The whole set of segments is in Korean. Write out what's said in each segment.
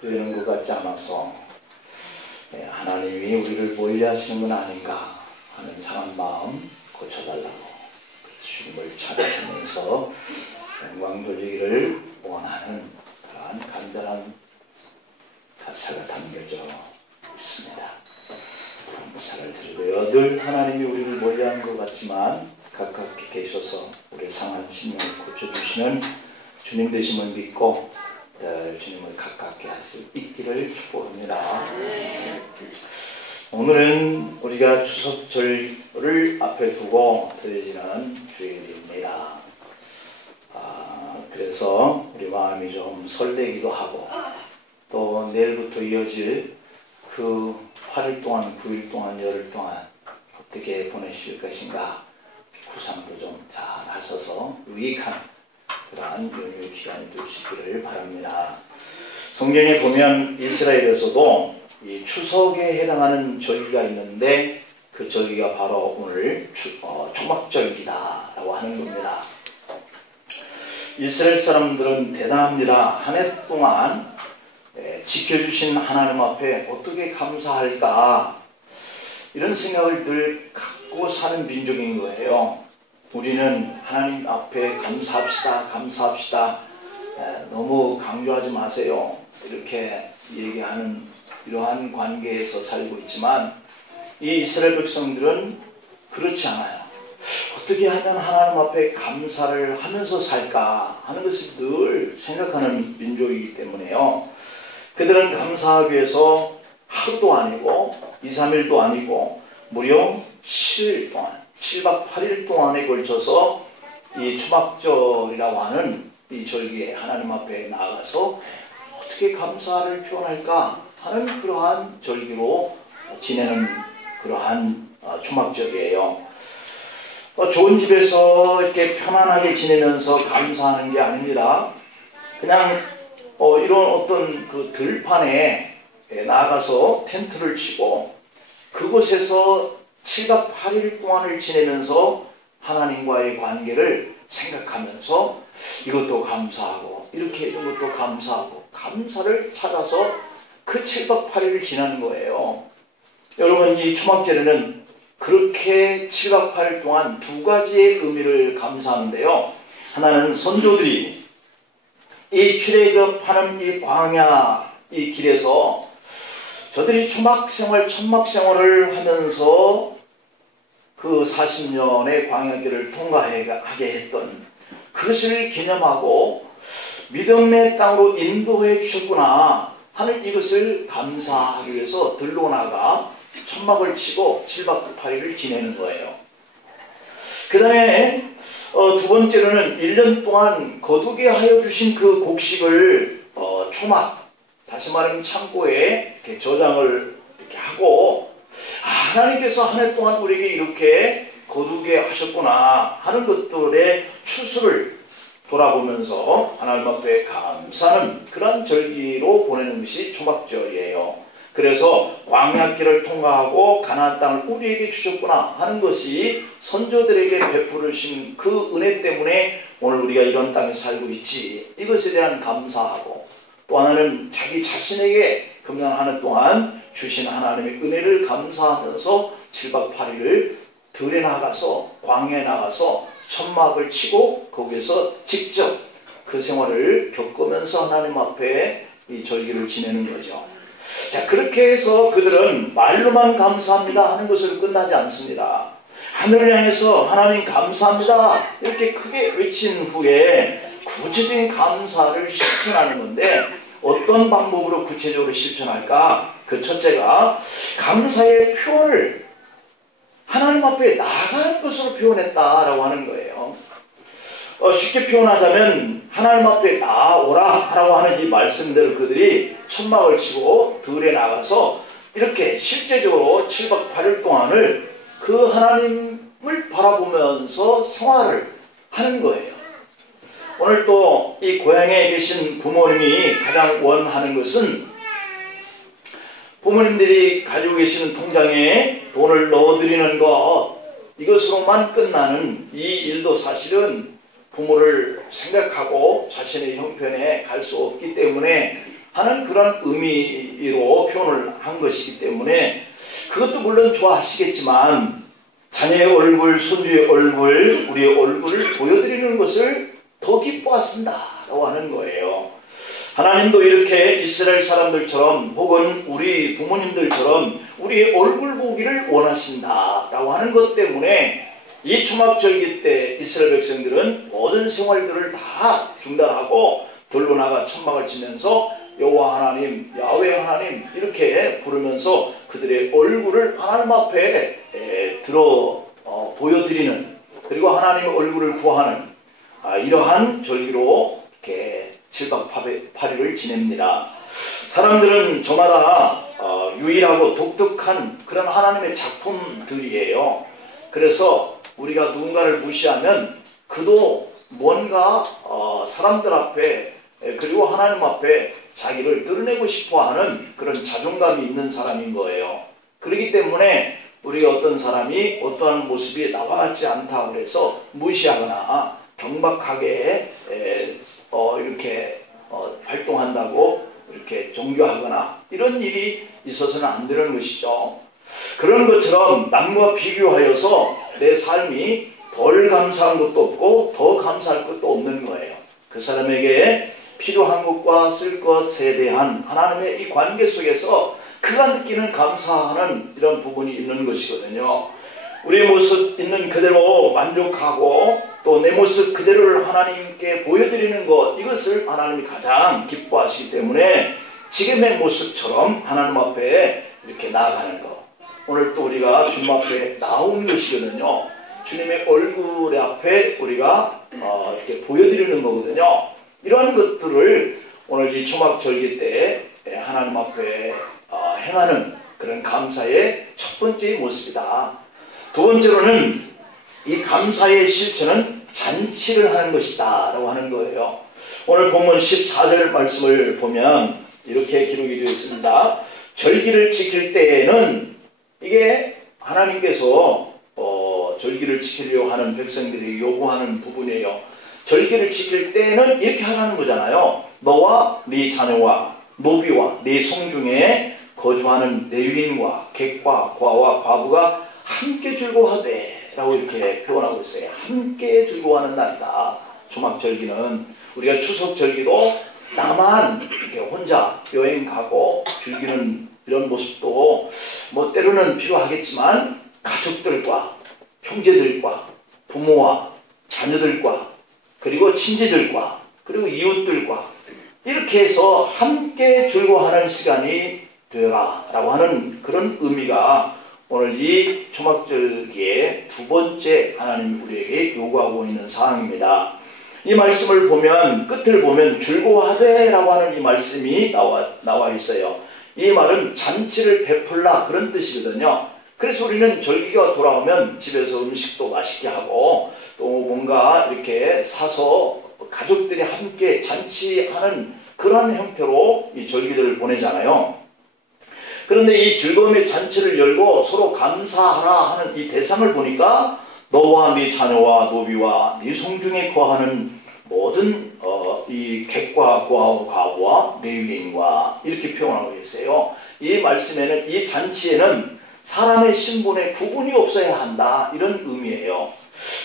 되는 것 같지 않아서 하나님이 우리를 멀리하시는 건 아닌가 하는 상한 마음 고쳐달라고 주님을 찾아가면서 영광 돌리기를 원하는 그러한 간절한 가사가 담겨져 있습니다. 감사를 드리고요. 늘 하나님이 우리를 멀리하는 것 같지만 가깝게 계셔서 우리의 상한 심령을 고쳐주시는 주님 되심을 믿고 주님을 가깝게 할 수 있기를 축복합니다. 오늘은 우리가 추석절을 앞에 두고 드려지는 주일입니다. 그래서 우리 마음이 좀 설레기도 하고 또 내일부터 이어질 그 8일 동안, 9일 동안, 열흘 동안 어떻게 보내실 것인가 구상도 좀 잘 하셔서 유익한 그러한 연휴 기간이 되시기를 바랍니다. 성경에 보면 이스라엘에서도 이 추석에 해당하는 절기가 있는데 그 절기가 바로 오늘 초막절기다 라고 하는 겁니다. 이스라엘 사람들은 대단합니다. 한 해 동안 지켜주신 하나님 앞에 어떻게 감사할까 이런 생각을 늘 갖고 사는 민족인 거예요. 우리는 하나님 앞에 감사합시다. 너무 강조하지 마세요. 이렇게 얘기하는 이러한 관계에서 살고 있지만 이 이스라엘 백성들은 그렇지 않아요. 어떻게 하면 하나님 앞에 감사를 하면서 살까 하는 것을 늘 생각하는 민족이기 때문에요. 그들은 감사하기 위해서 하루도 아니고 2, 3일도 아니고 무려 7일 동안 7박 8일 동안에 걸쳐서 이 초막절이라고 하는 이 절기에 하나님 앞에 나가서 어떻게 감사를 표현할까 하는 그러한 절기로 지내는 그러한 초막절이에요. 좋은 집에서 이렇게 편안하게 지내면서 감사하는 게 아닙니다. 그냥 이런 어떤 그 들판에 나가서 텐트를 치고 그곳에서 7박 8일 동안을 지내면서 하나님과의 관계를 생각하면서 이것도 감사하고 이렇게 해준 것도 감사하고 감사를 찾아서 그 7박 8일을 지나는 거예요. 여러분 이 초막절에는 그렇게 7박 8일 동안 두 가지의 의미를 감사하는데요. 하나는 선조들이 이 출애굽하는 이 광야 이 길에서 저들이 초막생활, 천막생활을 하면서 그 40년의 광야길을 통과하게 했던 그것을 기념하고 믿음의 땅으로 인도해 주셨구나 하는 이것을 감사하기 위해서 들로 나가 천막을 치고 7박 8일을 지내는 거예요. 그 다음에 두 번째로는 1년 동안 거두게 하여 주신 그 곡식을 초막 다시 말하면 창고에 이렇게 저장을 이렇게 하고 하나님께서 한 해 동안 우리에게 이렇게 거두게 하셨구나 하는 것들의 추수를 돌아보면서 하나님 앞에 감사하는 그런 절기로 보내는 것이 초막절이에요. 그래서 광야길을 통과하고 가나안 땅을 우리에게 주셨구나 하는 것이 선조들에게 베푸르신 그 은혜 때문에 오늘 우리가 이런 땅에 살고 있지 이것에 대한 감사하고 또 하나는 자기 자신에게 금년 한 해 동안 주신 하나님의 은혜를 감사하면서 7박 8일을 들에 나가서 광야에 나가서 천막을 치고 거기에서 직접 그 생활을 겪으면서 하나님 앞에 이 절기를 지내는 거죠. 자, 그렇게 해서 그들은 말로만 감사합니다 하는 것으로 끝나지 않습니다. 하늘을 향해서 하나님 감사합니다 이렇게 크게 외친 후에 구체적인 감사를 실천하는 건데 어떤 방법으로 구체적으로 실천할까? 그 첫째가 감사의 표현을 하나님 앞에 나가는 것으로 표현했다라고 하는 거예요. 쉽게 표현하자면 하나님 앞에 나오라 라고 하는 이 말씀대로 그들이 천막을 치고 들에 나가서 이렇게 실제적으로 7박 8일 동안을 그 하나님을 바라보면서 생활을 하는 거예요. 오늘 또 이 고향에 계신 부모님이 가장 원하는 것은 부모님들이 가지고 계시는 통장에 돈을 넣어드리는 것 이것으로만 끝나는 이 일도 사실은 부모를 생각하고 자신의 형편에 갈 수 없기 때문에 하는 그런 의미로 표현을 한 것이기 때문에 그것도 물론 좋아하시겠지만 자녀의 얼굴, 손주의 얼굴, 우리의 얼굴을 보여드리는 것을 더 기뻐하신다라고 하는 거예요. 하나님도 이렇게 이스라엘 사람들처럼 혹은 우리 부모님들처럼 우리의 얼굴 보기를 원하신다라고 하는 것 때문에 이 초막절기 때 이스라엘 백성들은 모든 생활들을 다 중단하고 들로 나가 천막을 치면서 여호와 하나님, 야훼 하나님 이렇게 부르면서 그들의 얼굴을 하나님 앞에 보여드리는, 그리고 하나님의 얼굴을 구하는 이러한 절기로 이렇게 7박 8일을 지냅니다. 사람들은 저마다 유일하고 독특한 그런 하나님의 작품들이에요. 그래서 우리가 누군가를 무시하면 그도 뭔가 사람들 앞에 그리고 하나님 앞에 자기를 드러내고 싶어하는 그런 자존감이 있는 사람인 거예요. 그렇기 때문에 우리가 어떤 사람이 어떠한 모습이 나와 같지 않다고 해서 무시하거나 경박하게 이렇게 활동한다고 이렇게 종교하거나 이런 일이 있어서는 안 되는 것이죠. 그런 것처럼 남과 비교하여서 내 삶이 덜 감사한 것도 없고 더 감사할 것도 없는 거예요. 그 사람에게 필요한 것과 쓸 것에 대한 하나님의 이 관계 속에서 그가 느끼는 감사하는 이런 부분이 있는 것이거든요. 우리의 모습 있는 그대로 만족하고 또 내 모습 그대로를 하나님께 보여드리는 것, 이것을 하나님이 가장 기뻐하시기 때문에 지금의 모습처럼 하나님 앞에 이렇게 나아가는 것, 오늘 또 우리가 주님 앞에 나오는 것이거든요. 주님의 얼굴 앞에 우리가 이렇게 보여드리는 거거든요. 이러한 것들을 오늘 이 초막절기 때 하나님 앞에 행하는 그런 감사의 첫 번째 모습이다. 두 번째로는 이 감사의 실천은 잔치를 하는 것이다 라고 하는 거예요. 오늘 본문 14절 말씀을 보면 이렇게 기록이 되어 있습니다. 절기를 지킬 때에는, 이게 하나님께서 절기를 지키려고 하는 백성들이 요구하는 부분이에요. 절기를 지킬 때에는 이렇게 하라는 거잖아요. 너와 네 자녀와 노비와 네 성중에 거주하는 레위인과 객과 과와 과부가 함께 즐거워하되 라고 이렇게 표현하고 있어요. 함께 즐거워하는 날이다. 초막절기는 우리가 추석절기도 나만 이렇게 혼자 여행 가고 즐기는 이런 모습도 뭐 때로는 필요하겠지만 가족들과 형제들과 부모와 자녀들과 그리고 친지들과 그리고 이웃들과 이렇게 해서 함께 즐거워하는 시간이 되라 라고 하는 그런 의미가 오늘 이 초막절기의 두 번째 하나님 우리에게 요구하고 있는 사항입니다. 이 말씀을 보면 끝을 보면 즐거워하되 라고 하는 이 말씀이 나와 있어요. 이 말은 잔치를 베풀라 그런 뜻이거든요. 그래서 우리는 절기가 돌아오면 집에서 음식도 맛있게 하고 또 뭔가 이렇게 사서 가족들이 함께 잔치하는 그런 형태로 이 절기들을 보내잖아요. 그런데 이 즐거움의 잔치를 열고 서로 감사하라 하는 이 대상을 보니까 너와 네 자녀와 노비와 네 성중에 거하는 모든 이 객과 과부와 레위인과 이렇게 표현하고 있어요. 이 말씀에는, 이 잔치에는 사람의 신분에 구분이 없어야 한다 이런 의미예요.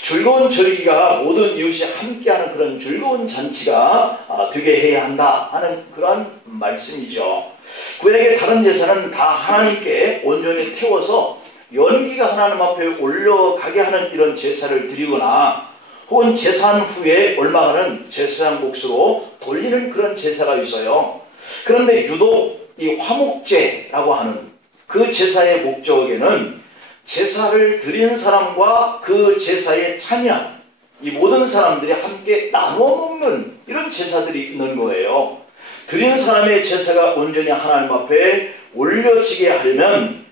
즐거운 절기가 모든 이웃이 함께하는 그런 즐거운 잔치가 되게 해야 한다 하는 그런 말씀이죠. 구약의 다른 제사는 다 하나님께 온전히 태워서 연기가 하나님 앞에 올려가게 하는 이런 제사를 드리거나 혹은 제사한 후에 얼마가는 제사장 몫으로 돌리는 그런 제사가 있어요. 그런데 유독 이 화목제라고 하는 그 제사의 목적에는 제사를 드린 사람과 그 제사에 참여한 이 모든 사람들이 함께 나눠 먹는 이런 제사들이 있는 거예요. 드린 사람의 제사가 온전히 하나님 앞에 올려지게 하려면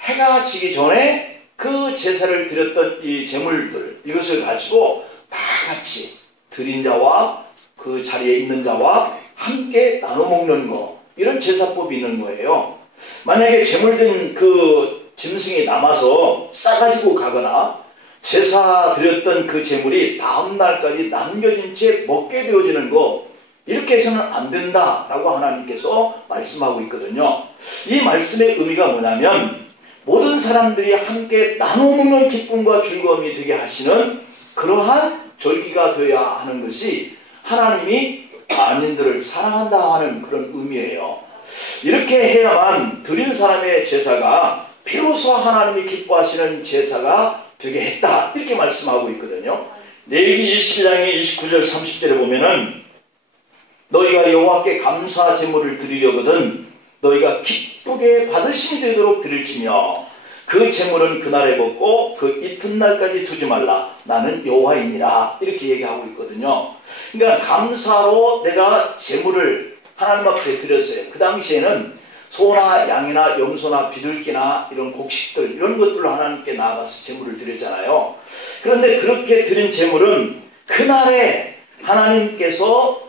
해가 지기 전에 그 제사를 드렸던 이 제물들, 이것을 가지고 다 같이 드린 자와 그 자리에 있는 자와 함께 나눠 먹는 거, 이런 제사법이 있는 거예요. 만약에 제물된 그 짐승이 남아서 싸가지고 가거나 제사 드렸던 그 제물이 다음 날까지 남겨진 채 먹게 되어지는 거, 이렇게 해서는 안 된다라고 하나님께서 말씀하고 있거든요. 이 말씀의 의미가 뭐냐면 모든 사람들이 함께 나눠 먹는 기쁨과 즐거움이 되게 하시는 그러한 절기가 되어야 하는 것이 하나님이 만인들을 사랑한다 하는 그런 의미예요. 이렇게 해야만 드린 사람의 제사가 비로소 하나님이 기뻐하시는 제사가 되게 했다, 이렇게 말씀하고 있거든요. 레위기 22장의 29절 30절에 보면은 너희가 여호와께 감사 제물을 드리려거든 너희가 기쁘게 받으심이 되도록 드릴지며 그 제물은 그날에 먹고 그 이튿날까지 두지 말라. 나는 여호와이니라. 이렇게 얘기하고 있거든요. 그러니까 감사로 내가 제물을 하나님 앞에 드렸어요. 그 당시에는 소나 양이나 염소나 비둘기나 이런 곡식들 이런 것들로 하나님께 나아가서 제물을 드렸잖아요. 그런데 그렇게 드린 제물은 그날에 하나님께서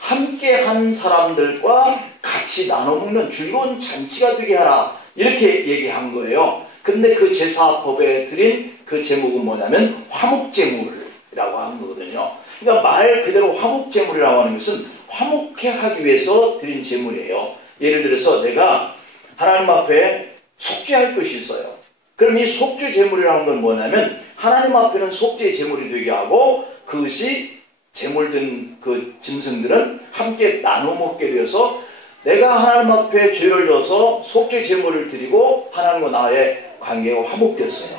함께한 사람들과 같이 나눠 먹는 즐거운 잔치가 되게 하라, 이렇게 얘기한 거예요. 근데 그 제사법에 드린 그 제목은 뭐냐면 화목제물이라고 하는 거거든요. 그러니까 말 그대로 화목제물이라고 하는 것은 화목해 하기 위해서 드린 제물이에요. 예를 들어서 내가 하나님 앞에 속죄할 것이 있어요. 그럼 이 속죄 제물이라는 건 뭐냐면 하나님 앞에는 속죄 제물이 되게 하고 그것이 제물된 그 짐승들은 함께 나눠 먹게 되어서 내가 하나님 앞에 죄를 져서 속죄 제물을 드리고 하나님과 나의 관계가 화목되었어요.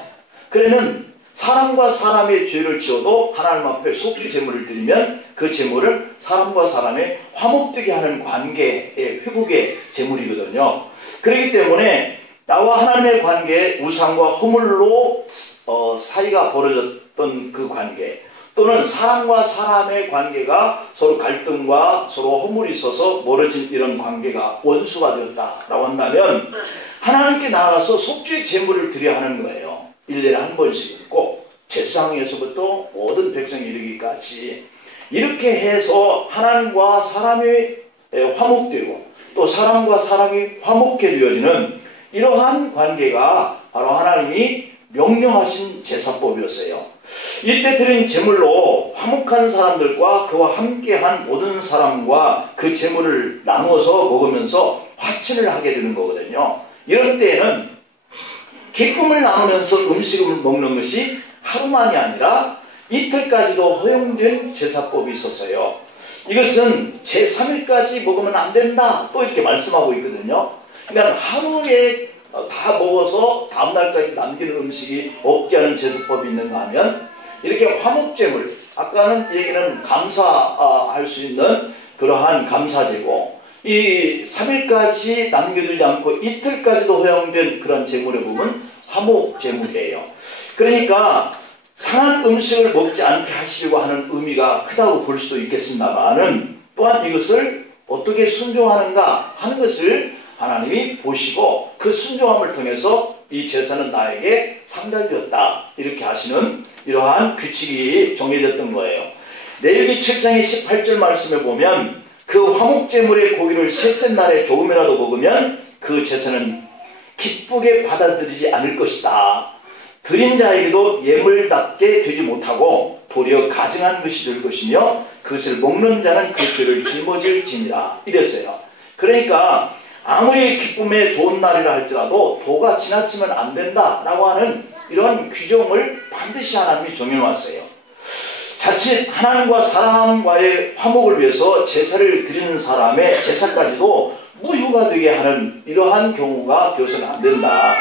그러면 사람과 사람의 죄를 지어도 하나님 앞에 속죄 제물을 드리면 그 제물은 사람과 사람의 화목되게 하는 관계의 회복의 제물이거든요. 그렇기 때문에 나와 하나님의 관계, 우상과 허물로 사이가 벌어졌던 그 관계, 또는 사람과 사람의 관계가 서로 갈등과 서로 허물이 있어서 멀어진 이런 관계가 원수가 되었다라고 한다면 하나님께 나아가서 속죄 제물을 드려야 하는 거예요. 1년에 한 번씩 꼭 제사장에서부터 모든 백성이 이르기까지 이렇게 해서 하나님과 사람이 화목되고 또 사람과 사람이 화목해 되어지는 이러한 관계가 바로 하나님이 명령하신 제사법이었어요. 이때 드린 제물로 화목한 사람들과 그와 함께한 모든 사람과 그 제물을 나누어서 먹으면서 화친을 하게 되는 거거든요. 이런 때에는 기쁨을 나누면서 음식을 먹는 것이 하루만이 아니라 이틀까지도 허용된 제사법이 있었어요. 이것은 제3일까지 먹으면 안 된다, 또 이렇게 말씀하고 있거든요. 그러니까 하루에 다 먹어서 다음날까지 남기는 음식이 없게 하는 제사법이 있는가 하면 이렇게 화목제물, 아까는 얘기는 감사할 수 있는 그러한 감사제고 이 3일까지 남겨두지 않고 이틀까지도 허용된 그런 제물의 부분 화목제물이에요. 그러니까 상한 음식을 먹지 않게 하시려고 하는 의미가 크다고 볼 수도 있겠습니다만은 또한 이것을 어떻게 순종하는가 하는 것을 하나님이 보시고 그 순종함을 통해서 이 제사는 나에게 상달되었다, 이렇게 하시는 이러한 규칙이 정해졌던 거예요. 레위기 7장의 18절 말씀에 보면 그 화목제물의 고기를 셋째 날에 조금이라도 먹으면 그 제사는 기쁘게 받아들이지 않을 것이다. 드린 자에게도 예물답게 되지 못하고 도리어 가증한 것이 될 것이며 그것을 먹는 자는 그 죄를 짊어질지니라, 이랬어요. 그러니까 아무리 기쁨의 좋은 날이라 할지라도 도가 지나치면 안 된다라고 하는 이런 규정을 반드시 하나님이 정해놨어요. 자칫 하나님과 사람과의 화목을 위해서 제사를 드리는 사람의 제사까지도 무효가 되게 하는 이러한 경우가 되어서는 안 된다.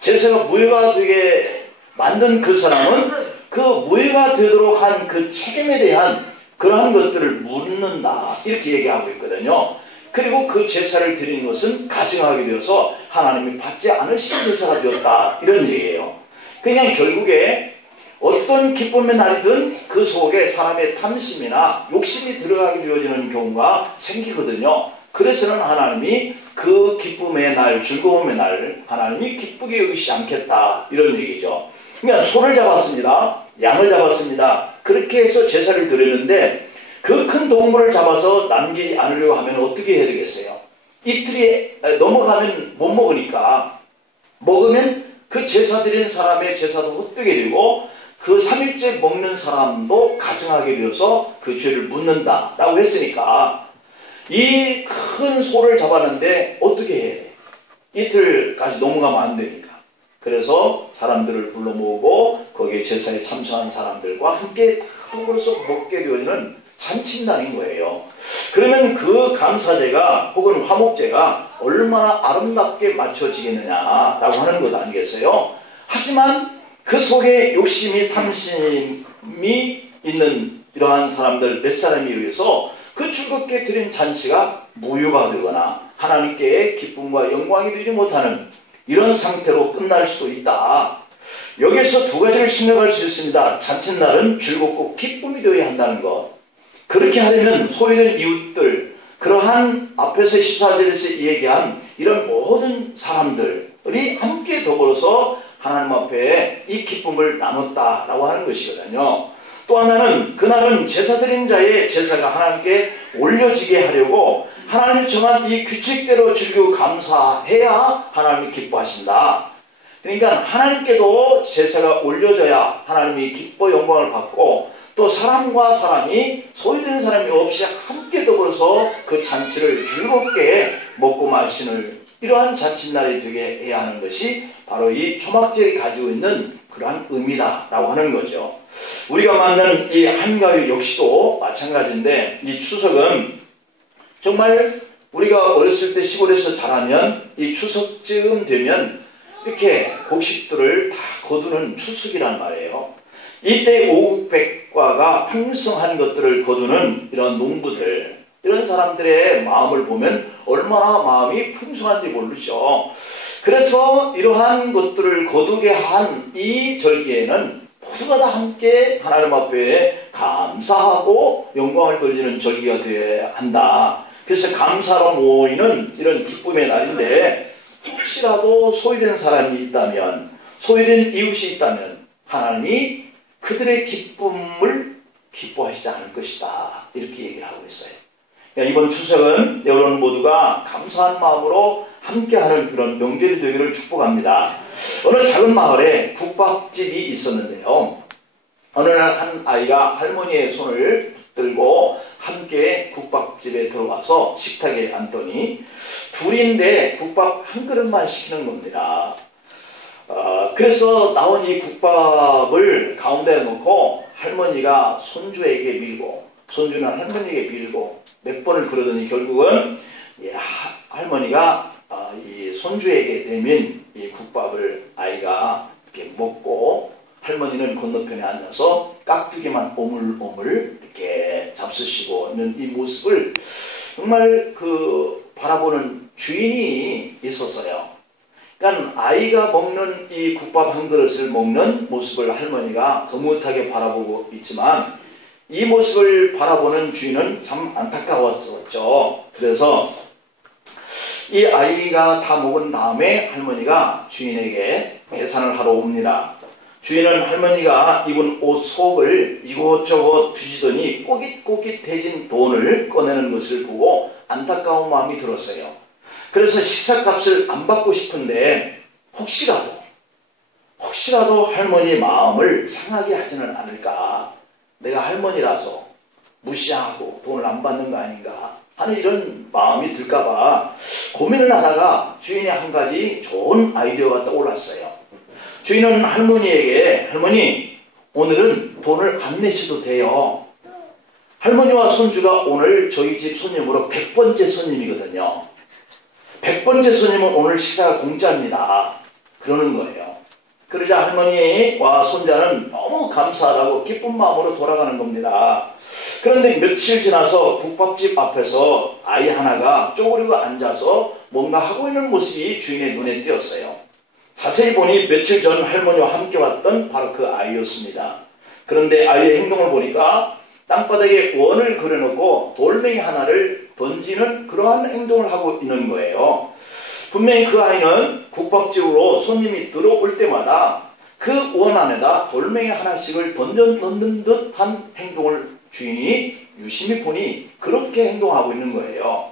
제사가 무효가 되게 만든 그 사람은 그 무효가 되도록 한 그 책임에 대한 그러한 것들을 묻는다, 이렇게 얘기하고 있거든요. 그리고 그 제사를 드리는 것은 가증하게 되어서 하나님이 받지 않으신 제사가 되었다, 이런 얘기예요. 그냥 결국에 어떤 기쁨의 날이든 그 속에 사람의 탐심이나 욕심이 들어가게 되어지는 경우가 생기거든요. 그래서는 하나님이 그 기쁨의 날, 즐거움의 날 하나님이 기쁘게 여기지 않겠다, 이런 얘기죠. 그러니까 소를 잡았습니다. 양을 잡았습니다. 그렇게 해서 제사를 드렸는데 그 큰 동물을 잡아서 남기지 않으려고 하면 어떻게 해야 되겠어요? 이틀이 넘어가면 못 먹으니까, 먹으면 그 제사 드린 사람의 제사도 헛되게 되고 그 3일째 먹는 사람도 가증하게 되어서 그 죄를 묻는다라고 했으니까 이 큰 소를 잡았는데 어떻게 해야 돼? 이틀까지 넘어가면 안 되니까. 그래서 사람들을 불러 모으고 거기에 제사에 참석한 사람들과 함께 함으로써 먹게 되어지는 잔칫날인 거예요. 그러면 그 감사제가 혹은 화목제가 얼마나 아름답게 맞춰지겠느냐라고 하는 것 아니겠어요? 하지만 그 속에 욕심이 탐심이 있는 이러한 사람들 몇 사람에 의해서 그 즐겁게 드린 잔치가 무효가 되거나 하나님께 기쁨과 영광이 되지 못하는 이런 상태로 끝날 수도 있다. 여기에서 두 가지를 생각할 수 있습니다. 잔칫날은 즐겁고 기쁨이 되어야 한다는 것. 그렇게 하려면 소외된 이웃들, 그러한 앞에서 14절에서 얘기한 이런 모든 사람들이 함께 더불어서 하나님 앞에 이 기쁨을 나눴다라고 하는 것이거든요. 또 하나는 그날은 제사 드린 자의 제사가 하나님께 올려지게 하려고 하나님이 정한 이 규칙대로 즐기고 감사해야 하나님이 기뻐하신다. 그러니까 하나님께도 제사가 올려져야 하나님이 기뻐 영광을 받고 또 사람과 사람이 소외된 사람이 없이 함께 더불어서 그 잔치를 즐겁게 먹고 마시는 이러한 잔칫날이 되게 해야 하는 것이 바로 이 초막절이 가지고 있는 그러한 의미다라고 하는 거죠. 우리가 맞는 이 한가위 역시도 마찬가지인데 이 추석은 정말 우리가 어렸을 때 시골에서 자라면 이 추석쯤 되면 이렇게 곡식들을 다 거두는 추석이란 말이에요. 이때 오국백과가 풍성한 것들을 거두는 이런 농부들, 이런 사람들의 마음을 보면 얼마나 마음이 풍성한지 모르죠. 그래서 이러한 것들을 거두게 한 이 절기에는 모두가 다 함께 하나님 앞에 감사하고 영광을 돌리는 절기가 되어야 한다. 그래서 감사로 모이는 이런 기쁨의 날인데 혹시라도 소외된 사람이 있다면, 소외된 이웃이 있다면 하나님이 그들의 기쁨을 기뻐하시지 않을 것이다. 이렇게 얘기를 하고 있어요. 그러니까 이번 추석은 여러분 모두가 감사한 마음으로 함께하는 그런 명절이 되기를 축복합니다. 어느 작은 마을에 국밥집이 있었는데요. 어느 날 한 아이가 할머니의 손을 들고 함께 국밥집에 들어가서 식탁에 앉더니 둘인데 국밥 한 그릇만 시키는 겁니다. 그래서 나온 이 국밥을 가운데에 놓고 할머니가 손주에게 밀고 손주는 할머니에게 밀고 몇 번을 그러더니 결국은 할머니가 이 손주에게 내민 이 국밥을 아이가 이렇게 먹고 할머니는 건너편에 앉아서 깍두기만 오물오물 이렇게 잡수시고 있는 이 모습을 정말 그 바라보는 주인이 있었어요. 그러니까 아이가 먹는 이 국밥 한 그릇을 먹는 모습을 할머니가 흐뭇하게 바라보고 있지만 이 모습을 바라보는 주인은 참 안타까웠었죠. 그래서 이 아이가 다 먹은 다음에 할머니가 주인에게 계산을 하러 옵니다. 주인은 할머니가 입은 옷 속을 이곳저곳 뒤지더니 꼬깃꼬깃해진 돈을 꺼내는 것을 보고 안타까운 마음이 들었어요. 그래서 식사값을 안 받고 싶은데 혹시라도 할머니 마음을 상하게 하지는 않을까, 내가 할머니라서 무시하고 돈을 안 받는 거 아닌가 하는 이런 마음이 들까봐 고민을 하다가 주인이 한 가지 좋은 아이디어가 떠올랐어요. 주인은 할머니에게, 할머니 오늘은 돈을 안 내셔도 돼요. 할머니와 손주가 오늘 저희 집 손님으로 100번째 손님이거든요. 100번째 손님은 오늘 식사가 공짜입니다. 그러는 거예요. 그러자 할머니와 손자는 너무 감사하다고 기쁜 마음으로 돌아가는 겁니다. 그런데 며칠 지나서 국밥집 앞에서 아이 하나가 쪼그리고 앉아서 뭔가 하고 있는 모습이 주인의 눈에 띄었어요. 자세히 보니 며칠 전 할머니와 함께 왔던 바로 그 아이였습니다. 그런데 아이의 행동을 보니까 땅바닥에 원을 그려놓고 돌멩이 하나를 던지는 그러한 행동을 하고 있는 거예요. 분명히 그 아이는 국밥집으로 손님이 들어올 때마다 그 원 안에다 돌멩이 하나씩을 던져 넣는 듯한 행동을 주인이 유심히 보니 그렇게 행동하고 있는 거예요.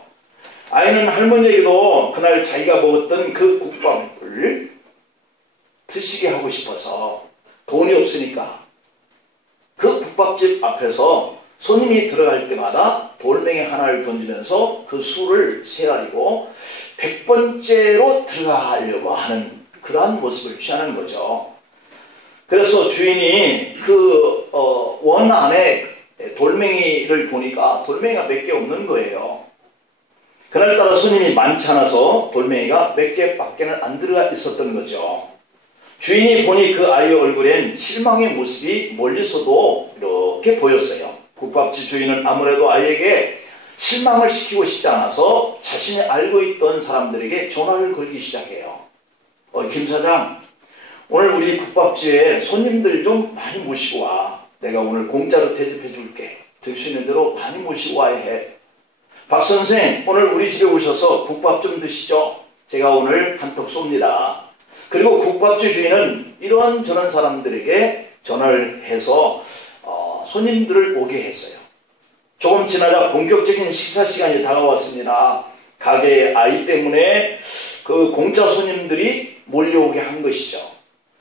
아이는 할머니에게도 그날 자기가 먹었던 그 국밥을 드시게 하고 싶어서 돈이 없으니까 그 국밥집 앞에서 손님이 들어갈 때마다 돌멩이 하나를 던지면서 그 수를 세가리고 100번째로 들어가려고 하는 그러한 모습을 취하는 거죠. 그래서 주인이 그 원 안에 돌멩이를 보니까 돌멩이가 몇 개 없는 거예요. 그날따라 손님이 많지 않아서 돌멩이가 몇 개밖에는 안 들어가 있었던 거죠. 주인이 보니 그 아이의 얼굴엔 실망의 모습이 멀리서도 이렇게 보였어요. 국밥집 주인은 아무래도 아이에게 실망을 시키고 싶지 않아서 자신이 알고 있던 사람들에게 전화를 걸기 시작해요. 김 사장, 오늘 우리 국밥집에 손님들 좀 많이 모시고 와. 내가 오늘 공짜로 대접해 줄게. 될 수 있는 대로 많이 모시고 와야 해. 박 선생, 오늘 우리 집에 오셔서 국밥 좀 드시죠. 제가 오늘 한턱 쏩니다. 그리고 국밥집 주인은 이런저런 사람들에게 전화를 해서 손님들을 오게 했어요. 조금 지나자 본격적인 식사 시간이 다가왔습니다. 가게의 아이 때문에 그 공짜 손님들이 몰려오게 한 것이죠.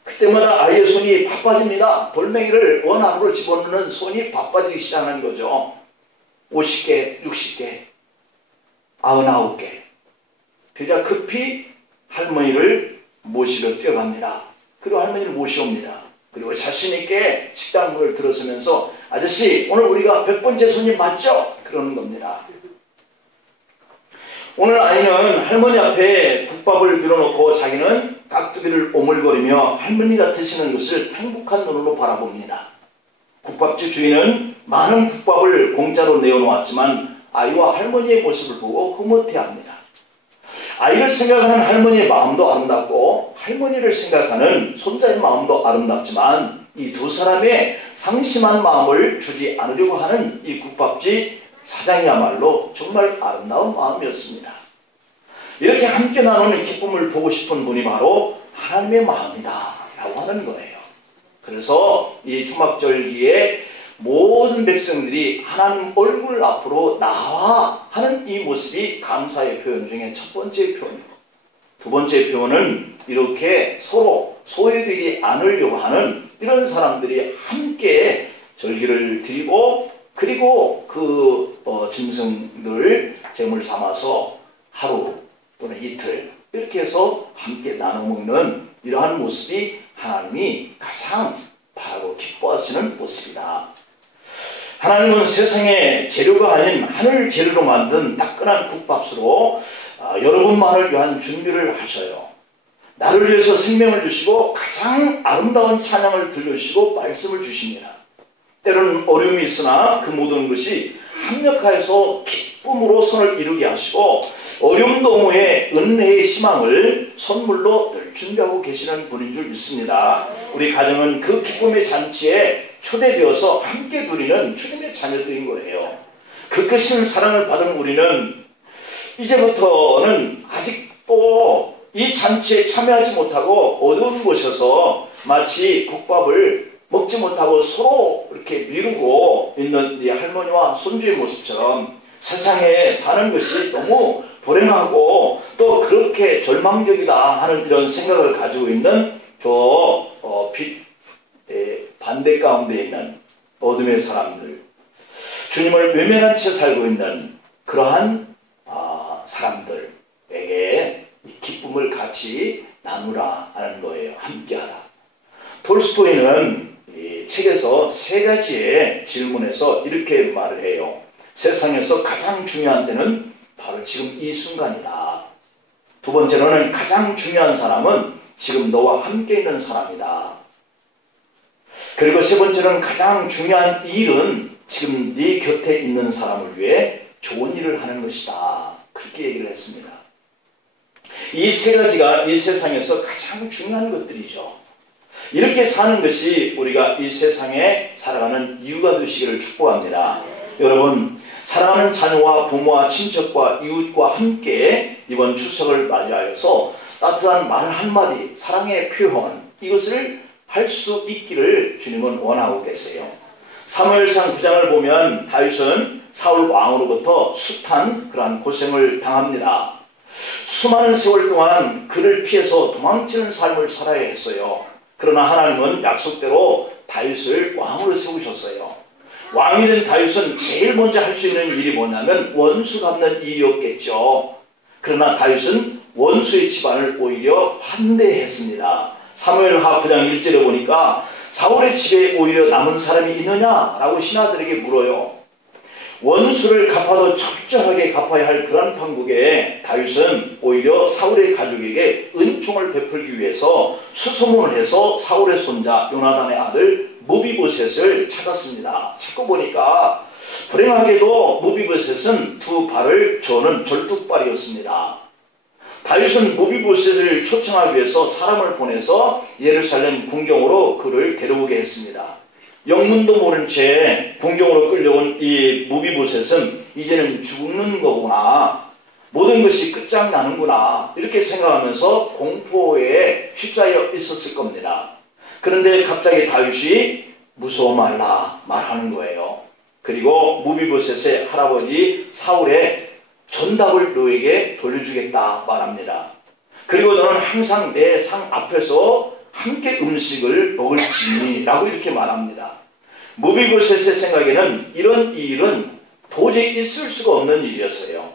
그때마다 아이의 손이 바빠집니다. 돌멩이를 원 안으로 집어넣는 손이 바빠지기 시작하는 거죠. 50개, 60개, 99개. 그자 급히 할머니를 모시러 뛰어갑니다. 그리고 할머니를 모셔옵니다. 그리고 자신있게 식당 문을 들어서면서 아저씨, 오늘 우리가 100번째 손님 맞죠? 그러는 겁니다. 오늘 아이는 할머니 앞에 국밥을 밀어놓고 자기는 깍두기를 오물거리며 할머니가 드시는 것을 행복한 눈으로 바라봅니다. 국밥집 주인은 많은 국밥을 공짜로 내어놓았지만 아이와 할머니의 모습을 보고 흐뭇해합니다. 아이를 생각하는 할머니의 마음도 아름답고 할머니를 생각하는 손자의 마음도 아름답지만 이 두 사람의 상심한 마음을 주지 않으려고 하는 이 국밥집 사장이야말로 정말 아름다운 마음이었습니다. 이렇게 함께 나누는 기쁨을 보고 싶은 분이 바로 하나님의 마음이다 라고 하는 거예요. 그래서 이 주막절기에 모든 백성들이 하나님 얼굴 앞으로 나와 하는 이 모습이 감사의 표현 중에 첫 번째 표현이고, 두 번째 표현은 이렇게 서로 소외되지 않으려고 하는 이런 사람들이 함께 절기를 드리고, 그리고 그 짐승들 제물 삼아서 하루 또는 이틀 이렇게 해서 함께 나눠 먹는 이러한 모습이 하나님이 가장 바라고 기뻐하시는 모습이다. 하나님은 세상의 재료가 아닌 하늘 재료로 만든 따끈한 국밥으로 여러분만을 위한 준비를 하셔요. 나를 위해서 생명을 주시고 가장 아름다운 찬양을 들려주시고 말씀을 주십니다. 때로는 어려움이 있으나 그 모든 것이 합력하여서 기쁨으로 선을 이루게 하시고 어려움 너머에 은혜의 희망을 선물로 늘 준비하고 계시는 분인 줄 믿습니다. 우리 가정은 그 기쁨의 잔치에 초대되어서 함께 누리는 주님의 자녀들인 거예요. 그 크신 사랑을 받은 우리는 이제부터는 아직도 이 잔치에 참여하지 못하고 어두운 곳에서 마치 국밥을 먹지 못하고 서로 이렇게 미루고 있는 이 할머니와 손주의 모습처럼 세상에 사는 것이 너무 불행하고 또 그렇게 절망적이다 하는 이런 생각을 가지고 있는 빛 반대 가운데 있는 어둠의 사람들, 주님을 외면한 채 살고 있는 그러한 사람들에게 이 기쁨을 같이 나누라 하는 거예요. 함께하라. 톨스토이는 이 책에서 세 가지의 질문에서 이렇게 말을 해요. 세상에서 가장 중요한 때는 바로 지금 이 순간이다. 두 번째로는 가장 중요한 사람은 지금 너와 함께 있는 사람이다. 그리고 세 번째로는 가장 중요한 일은 지금 네 곁에 있는 사람을 위해 좋은 일을 하는 것이다. 그렇게 얘기를 했습니다. 이 세 가지가 이 세상에서 가장 중요한 것들이죠. 이렇게 사는 것이 우리가 이 세상에 살아가는 이유가 되시기를 축복합니다. 여러분, 사랑하는 자녀와 부모와 친척과 이웃과 함께 이번 추석을 맞이하여서 따뜻한 말 한마디, 사랑의 표현, 이것을 할 수 있기를 주님은 원하고 계세요. 사무엘상 9장을 보면 다윗은 사울 왕으로부터 숱한 그러한 고생을 당합니다. 수많은 세월 동안 그를 피해서 도망치는 삶을 살아야 했어요. 그러나 하나님은 약속대로 다윗을 왕으로 세우셨어요. 왕이 된 다윗은 제일 먼저 할 수 있는 일이 뭐냐면 원수 갚는 일이었겠죠. 그러나 다윗은 원수의 집안을 오히려 환대했습니다. 사무엘하 9장 1절에 보니까 사울의 집에 오히려 남은 사람이 있느냐라고 신하들에게 물어요. 원수를 갚아도 철저하게 갚아야 할 그런 판국에 다윗은 오히려 사울의 가족에게 은총을 베풀기 위해서 수소문을 해서 사울의 손자 요나단의 아들 무비보셋을 찾았습니다. 찾고 보니까 불행하게도 무비보셋은 두 발을 저는 절뚝발이었습니다. 다윗은 무비보셋을 초청하기 위해서 사람을 보내서 예루살렘 궁경으로 그를 데려오게 했습니다. 영문도 모른 채 궁경으로 끌려온 이 무비보셋은 이제는 죽는 거구나, 모든 것이 끝장나는구나 이렇게 생각하면서 공포에 휩싸여 있었을 겁니다. 그런데 갑자기 다윗이 무서워 말라 말하는 거예요. 그리고 무비보셋의 할아버지 사울의 전답을 너에게 돌려주겠다 말합니다. 그리고 너는 항상 내 상 앞에서 함께 음식을 먹을지니 라고 이렇게 말합니다. 무비보셋의 생각에는 이런 일은 도저히 있을 수가 없는 일이었어요.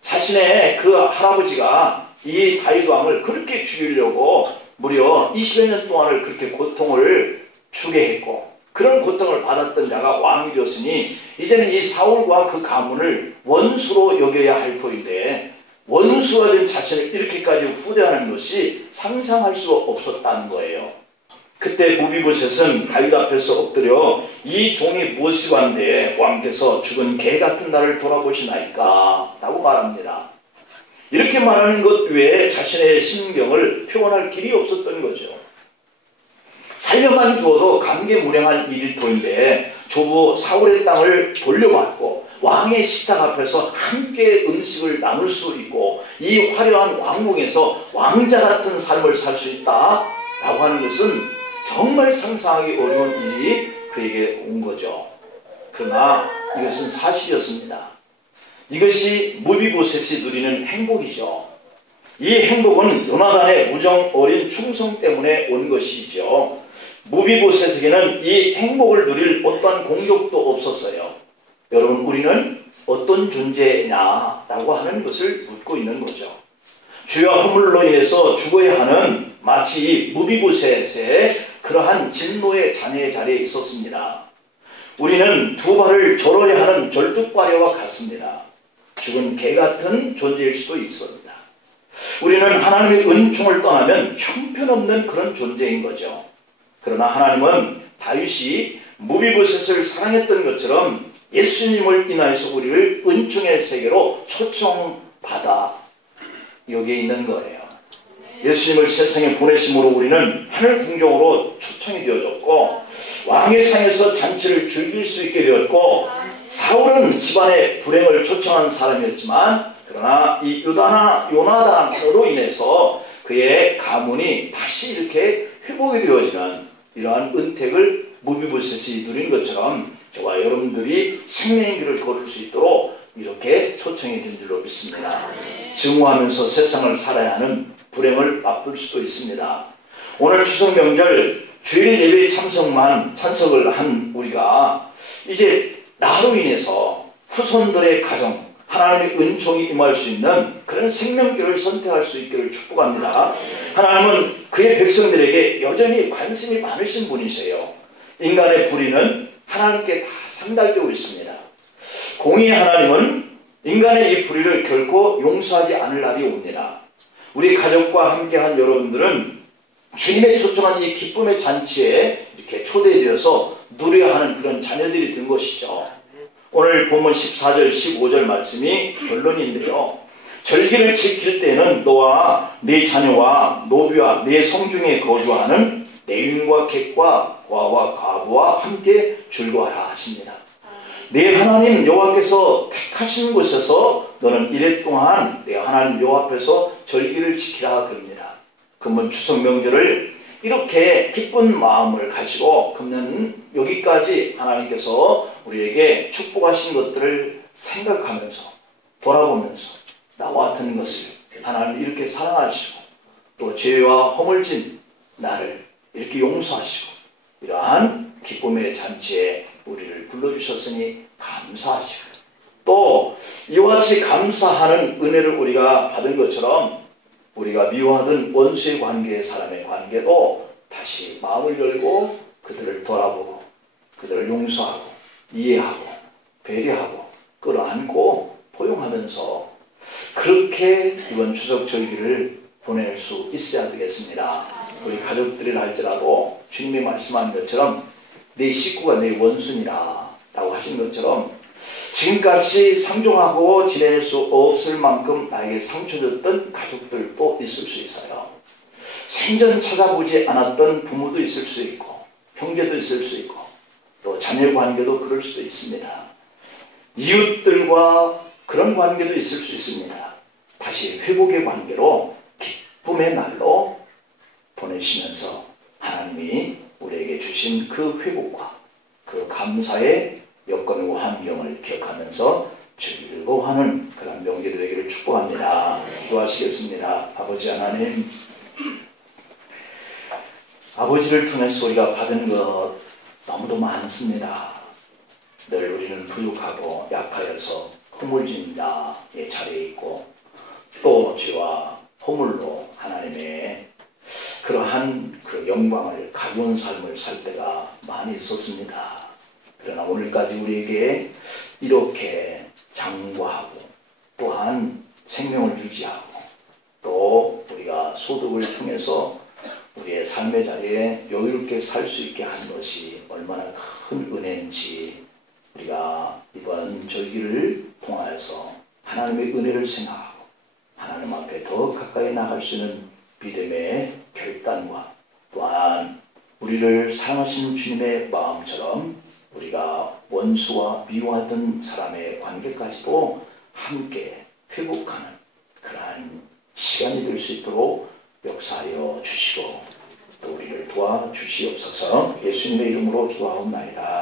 자신의 그 할아버지가 이 다윗 왕을 그렇게 죽이려고 무려 20여 년 동안을 그렇게 고통을 주게 했고, 그런 고통을 받았던 자가 왕이 되었으니 이제는 이 사울과 그 가문을 원수로 여겨야 할 터인데, 원수가 된 자신을 이렇게까지 후대하는 것이 상상할 수 없었다는 거예요. 그때 무비보셋은 다윗 앞에서 엎드려 이 종이 무엇이 관대 왕께서 죽은 개 같은 나를 돌아보시나이까 라고 말합니다. 이렇게 말하는 것 외에 자신의 심경을 표현할 길이 없었던 거죠. 살려만 주어도 감개무량한 일일 터인데 조부 사울의 땅을 돌려받고 왕의 식탁 앞에서 함께 음식을 나눌 수 있고 이 화려한 왕궁에서 왕자 같은 삶을 살 수 있다라고 하는 것은 정말 상상하기 어려운 일이 그에게 온 거죠. 그러나 이것은 사실이었습니다. 이것이 무비보셋이 누리는 행복이죠. 이 행복은 요나단의 우정 어린 충성 때문에 온 것이죠. 무비보셋에게는 이 행복을 누릴 어떠한 공격도 없었어요. 여러분, 우리는 어떤 존재냐라고 하는 것을 묻고 있는 거죠. 죄와 허물로 인해서 죽어야 하는 마치 무비보셋의 그러한 진노의 자녀의 자리에 있었습니다. 우리는 두 발을 절어야 하는 절뚝발이와 같습니다. 죽은 개 같은 존재일 수도 있습니다. 우리는 하나님의 은총을 떠나면 형편없는 그런 존재인 거죠. 그러나 하나님은 다윗이 무비보셋을 사랑했던 것처럼 예수님을 인하여서 우리를 은총의 세계로 초청받아 여기에 있는 거예요. 예수님을 세상에 보내심으로 우리는 하늘 궁정으로 초청이 되어졌고, 왕의 상에서 잔치를 즐길 수 있게 되었고, 사울은 집안의 불행을 초청한 사람이었지만 그러나 이 요나단으로 인해서 그의 가문이 다시 이렇게 회복이 되어지는 이러한 은택을 무비보셋이 누린 것처럼 저와 여러분들이 생명의 길을 걸을 수 있도록 이렇게 초청이 된 줄로 믿습니다. 증오하면서 세상을 살아야 하는 불행을 맛볼 수도 있습니다. 오늘 추석 명절 주일 예배 참석을 한 우리가 이제 나로 인해서 후손들의 가정, 하나님의 은총이 임할 수 있는 그런 생명길을 선택할 수 있기를 축복합니다. 하나님은 그의 백성들에게 여전히 관심이 많으신 분이세요. 인간의 불의는 하나님께 다 상달되고 있습니다. 공의의 하나님은 인간의 이 불의를 결코 용서하지 않을 날이 옵니다. 우리 가족과 함께한 여러분들은 주님의 초청한 이 기쁨의 잔치에 이렇게 초대되어서 누려야 하는 그런 자녀들이 된 것이죠. 오늘 본문 14절 15절 말씀이 결론인데요. 절기를 지킬 때에는 너와 네 자녀와 노비와 네 성중에 거주하는 내인과 객과 과와 과부와 함께 즐거워하라 하십니다. 네 하나님 여호와께서 택하신 곳에서 너는 이래 동안 네 하나님 여호와 앞에서 절기를 지키라 그럽니다. 그러면 추석 명절을 이렇게 기쁜 마음을 가지고 그러면 여기까지 하나님께서 우리에게 축복하신 것들을 생각하면서 돌아보면서 나와 같은 것을 하나님 이렇게 사랑하시고 또 죄와 허물진 나를 이렇게 용서하시고 이러한 기쁨의 잔치에 우리를 불러주셨으니 감사하시고, 또 이와 같이 감사하는 은혜를 우리가 받은 것처럼 우리가 미워하던 원수의 관계, 사람의 관계도 다시 마음을 열고 그들을 돌아보고 그들을 용서하고 이해하고 배려하고 끌어안고 포용하면서 그렇게 이번 추석 절기를 보낼 수 있어야 되겠습니다. 우리 가족들이 할지라도 주님이 말씀한 것처럼 내 식구가 내 원수니라 라고 하신 것처럼 지금까지 상종하고 지낼 수 없을 만큼 나에게 상처 줬던 가족들도 있을 수 있어요. 생전 찾아보지 않았던 부모도 있을 수 있고 형제도 있을 수 있고 또 자녀 관계도 그럴 수도 있습니다. 이웃들과 그런 관계도 있을 수 있습니다. 다시 회복의 관계로 기쁨의 날로 보내시면서 하나님이 우리에게 주신 그 회복과 그 감사의 여건과 환경을 기억하면서 즐거워하는 그런 명절이 되기를 축복합니다. 기도하시겠습니다. 아버지 하나님, 아버지를 통해서 우리가 받은 것 너무도 많습니다. 늘 우리는 부족하고 약하여서 허물진 자의 자리에 있고 또 죄와 허물로 하나님의 그러한 그 영광을 가벼운 삶을 살 때가 많이 있었습니다. 그러나 오늘까지 우리에게 이렇게 장구하고 또한 생명을 유지하고 또 우리가 소득을 통해서 우리의 삶의 자리에 여유롭게 살 수 있게 한 것이 얼마나 큰 은혜인지 우리가 이번 절기를 통하여서 하나님의 은혜를 생각하고 하나님 앞에 더 가까이 나갈 수 있는 믿음의 결단과 또한 우리를 사랑하시는 주님의 마음처럼 우리가 원수와 미워하던 사람의 관계까지도 함께 회복하는 그러한 시간이 될 수 있도록 역사하여 주시고 또 우리를 도와주시옵소서. 예수님의 이름으로 기도하옵나이다.